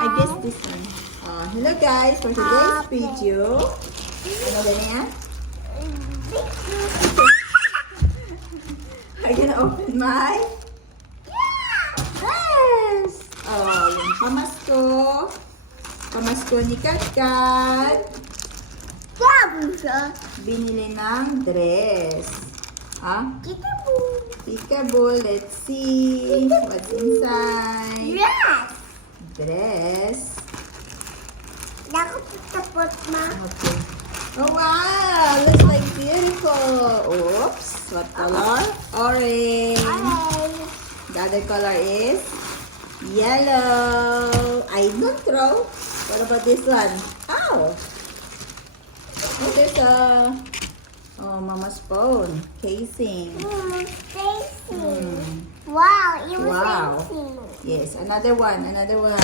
I guess this one. Hello guys, for today's video. Ano ganyan? I'm gonna open my... Yes! Yung pamasko. Pamasko ni Katkat. Binili ng dress. Peekaboo. Let's see what's inside. Dress. Okay. Oh wow! Looks like beautiful. Oops. What color? Orange. The other color is yellow. I don't throw. What about this one? Ow! Oh, there's a Mama's phone casing. Wow, it was Wow. amazing. Yes, another one. It was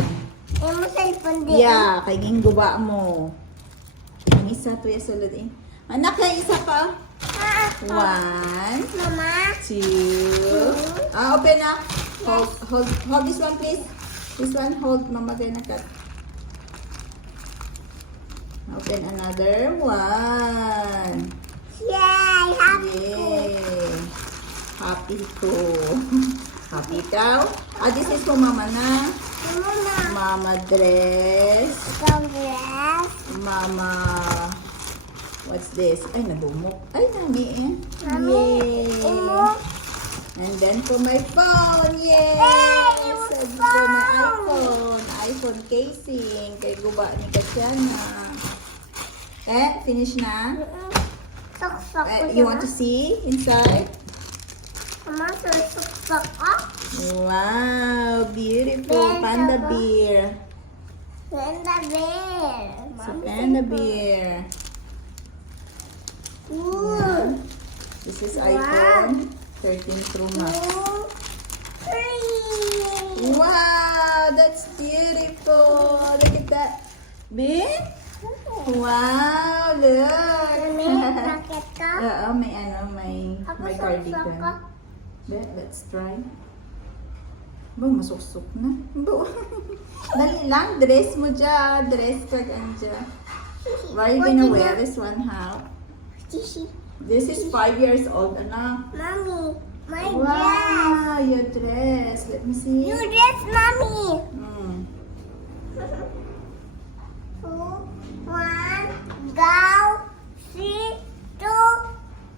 cellphone din. Yeah, kay ging guba mo. Ang isa to yung sulod eh. Anak, yung isa pa. One, Mama. two. Open na. Hold this one, please. This one, hold. Mama, kayo nakat. Open another one. Yay, happy. Yay. Happy ko. Happy daw. This is for Mama na. Mama. Mama dress. Congrats. Mama. What's this? Ay, nabumok. Ay, nabiin. Mami, Yay. imo. And then for my phone. Yay. Hey, it was Sabi ko my phone. iPhone casing. Kay guba ni Kasyana. Finish na? Sok-sok ko You want to see inside? Mama, sok-sok ko. Wow, beautiful. There's Panda a- bear. Panda bear. It's a panda bear. Ooh. This is Wow. iPhone 13 Pro Max. 2, 3. Wow, that's beautiful. Look at that. Big? Wow, look. May jacket ka? Oo, may Ako may sok-sok ko. cardigan. Let's try. Ba, masuksok na. Ba, dali lang, dress mo dyan. Dress ka dyan. Why are you gonna wear this one, how? Tishy. This is 5 years old, anak. Mommy, my dress. Wow, your dress. Let me see. New dress, mommy. 2, 1, go. 3, 2,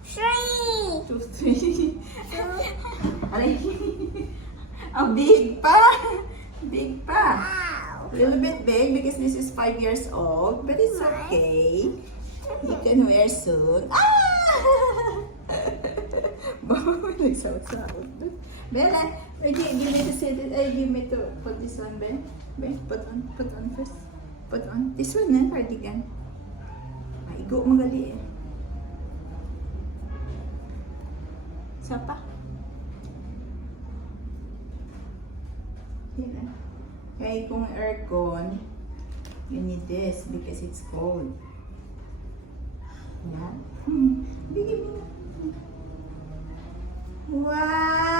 3. 2, 3. Aray. Oh, big pa. Big pa. Wow. A little bit big because this is 5 years old, but it's okay. You can wear soon. Nagsawat-sawat. Bella, give me to sit it. Give me to put this one, Ben. Ben, put on first. Put on. This one, cardigan. Igo magali eh. Sapa. Here. Kaya kung aircon, you need this because it's cold. Yan. Bigyan mo. Wow!